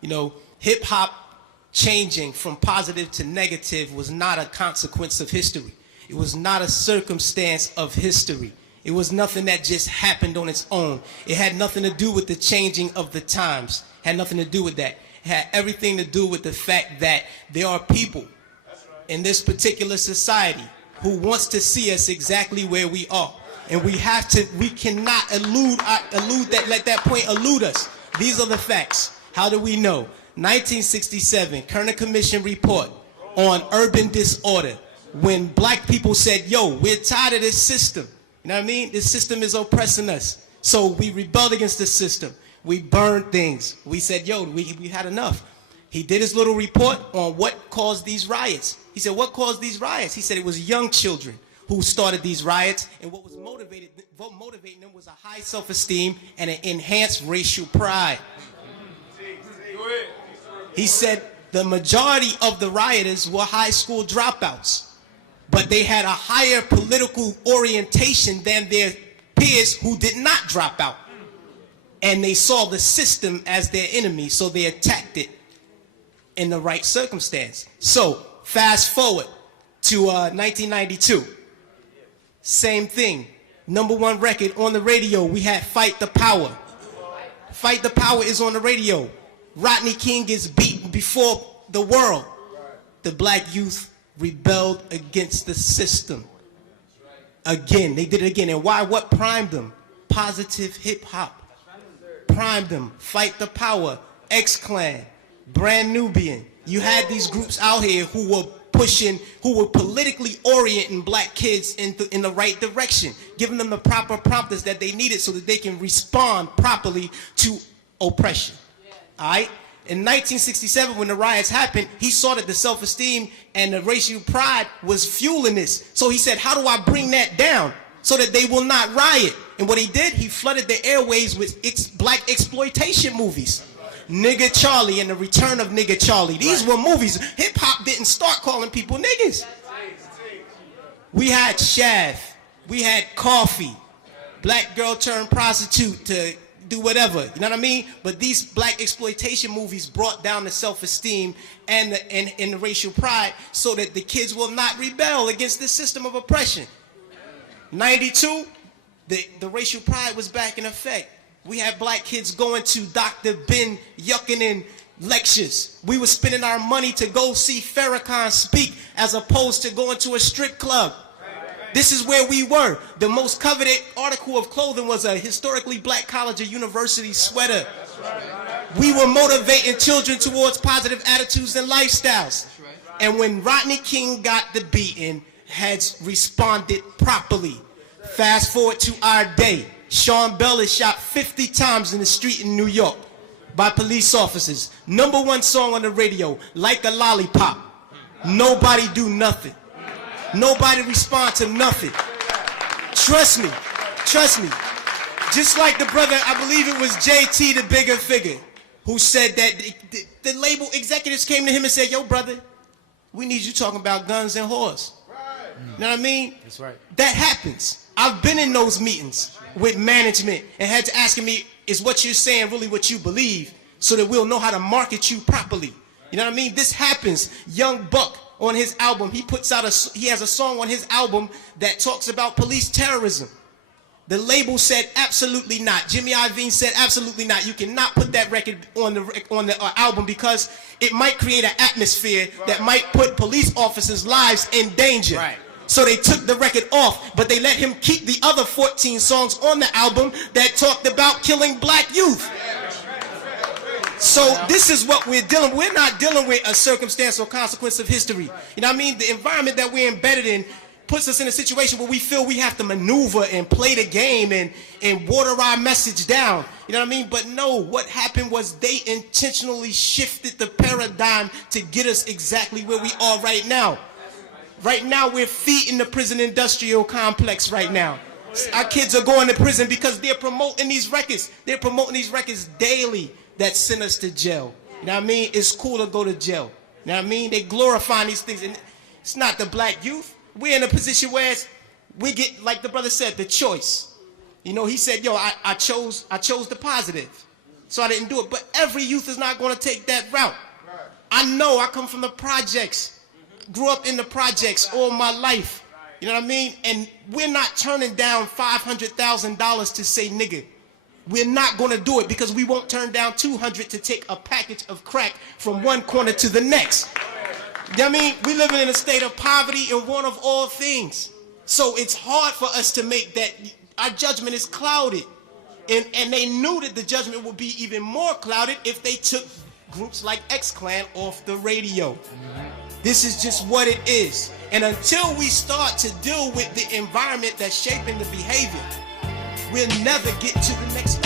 You know, hip hop changing from positive to negative was not a consequence of history. It was not a circumstance of history. It was nothing that just happened on its own. It had nothing to do with the changing of the times. It had nothing to do with that. It had everything to do with the fact that there are people in this particular society who wants to see us exactly where we are. And we cannot let that point elude us. These are the facts. How do we know? 1967, Kerner Commission report on urban disorder. When black people said, yo, we're tired of this system. You know what I mean? This system is oppressing us. So we rebelled against the system. We burned things. We said, yo, we had enough. He did his little report on what caused these riots. He said, what caused these riots? He said it was young children who started these riots, and what was motivating them was a high self-esteem and an enhanced racial pride. He said the majority of the rioters were high school dropouts, but they had a higher political orientation than their peers who did not drop out. And they saw the system as their enemy, so they attacked it in the right circumstance. So, fast forward to 1992. Same thing. #1 record on the radio, we had Fight the Power. Fight the Power is on the radio. Rodney King gets beaten before the world. The black youth rebelled against the system. Again, they did it again. And why? What primed them? Positive hip hop. Primed them. Fight the Power, X-Clan, Brand Nubian. You had these groups out here who were pushing, who were politically orienting black kids in the right direction, giving them the proper prompters that they needed so that they can respond properly to oppression. All right? In 1967, when the riots happened, he saw that the self-esteem and the racial pride was fueling this. So he said, how do I bring that down so that they will not riot? And what he did, he flooded the airways with black exploitation movies. Nigga Charlie and the Return of Nigga Charlie. These were movies. Hip-hop didn't start calling people niggas. We had Shaft. We had Coffee. Black girl turned prostitute to do whatever. You know what I mean? But these black exploitation movies brought down the self-esteem and the racial pride so that the kids will not rebel against the system of oppression. 92, the racial pride was back in effect. We had black kids going to Dr. Ben Yuckinen lectures. We were spending our money to go see Farrakhan speak as opposed to going to a strip club. This is where we were. The most coveted article of clothing was a historically black college or university sweater. We were motivating children towards positive attitudes and lifestyles. And when Rodney King got the beating, heads responded properly. Fast forward to our day. Sean Bell is shot 50 times in the street in New York by police officers. #1 song on the radio, Like a Lollipop. Nobody do nothing. Nobody respond to nothing. Trust me. Just like the brother, I believe it was JT, the bigger figure, who said that the label executives came to him and said, yo, brother, we need you talking about guns and whores. You know what I mean? That's right. That happens. I've been in those meetings with management and had to ask me, is what you're saying really what you believe so that we'll know how to market you properly? You know what I mean? This happens. Young Buck on his album, he has a song on his album that talks about police terrorism. The label said absolutely not. Jimmy Iovine said absolutely not. You cannot put that record on the album because it might create an atmosphere that might put police officers' lives in danger. Right. So they took the record off, but they let him keep the other 14 songs on the album that talked about killing black youth. So this is what we're dealing with. We're not dealing with a circumstance or consequence of history. You know what I mean? The environment that we're embedded in puts us in a situation where we feel we have to maneuver and play the game and water our message down. You know what I mean? But no, what happened was they intentionally shifted the paradigm to get us exactly where we are right now. Right now, we're feeding the prison industrial complex right now. Our kids are going to prison because they're promoting these records. They're promoting these records daily that send us to jail. You know what I mean? It's cool to go to jail. You know what I mean? They glorifying these things. And it's not the black youth. We're in a position where we get, like the brother said, the choice. You know, he said, yo, I chose the positive. So I didn't do it. But every youth is not going to take that route. I know I come from the projects. Grew up in the projects all my life. You know what I mean? And we're not turning down $500,000 to say nigga. We're not going to do it because we won't turn down $200 to take a package of crack from one corner to the next. You know what I mean? We living in a state of poverty and want of all things. So it's hard for us to make that. Our judgment is clouded. And they knew that the judgment would be even more clouded if they took groups like X-Clan off the radio. This is just what it is. And until we start to deal with the environment that's shaping the behavior, we'll never get to the next level.